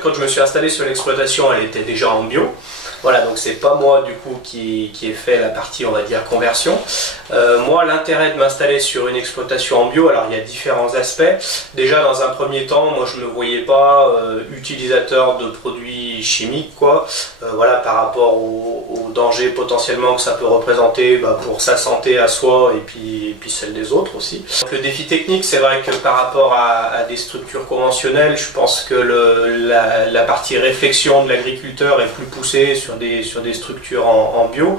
Quand je me suis installé sur l'exploitation, elle était déjà en bio. Voilà, donc c'est pas moi du coup qui ai fait la partie, on va dire, conversion. Moi, l'intérêt de m'installer sur une exploitation en bio, alors il y a différents aspects. Déjà, dans un premier temps, moi je me voyais pas utilisateur de produits chimiques, quoi. Voilà, par rapport au danger potentiellement que ça peut représenter pour sa santé à soi et puis celle des autres aussi. Donc, le défi technique, c'est vrai que par rapport à des structures conventionnelles, je pense que la partie réflexion de l'agriculteur est plus poussée sur des structures en bio,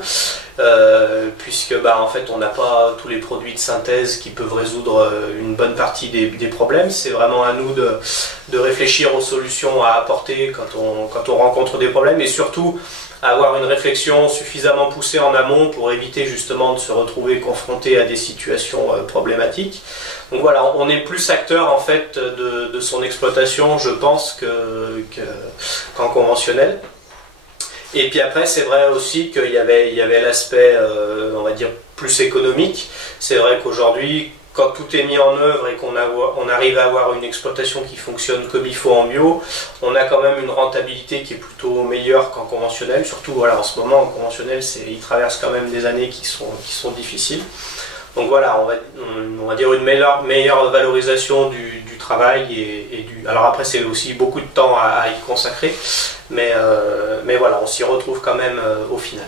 puisque en fait on n'a pas tous les produits de synthèse qui peuvent résoudre une bonne partie des problèmes. C'est vraiment à nous de réfléchir aux solutions à apporter quand on rencontre des problèmes, et surtout avoir une réflexion suffisamment poussée en amont pour éviter justement de se retrouver confronté à des situations problématiques. Donc voilà, on est plus acteur en fait de son exploitation, je pense, qu'en conventionnel. Et puis après, c'est vrai aussi qu'il y avait l'aspect, on va dire, plus économique. C'est vrai qu'aujourd'hui, quand tout est mis en œuvre et qu'on arrive à avoir une exploitation qui fonctionne comme il faut en bio, on a quand même une rentabilité qui est plutôt meilleure qu'en conventionnel. Surtout voilà, en ce moment, en conventionnel, il traverse quand même des années qui sont difficiles. Donc voilà, on va dire une meilleure valorisation du travail alors après c'est aussi beaucoup de temps à y consacrer, mais voilà, on s'y retrouve quand même au final.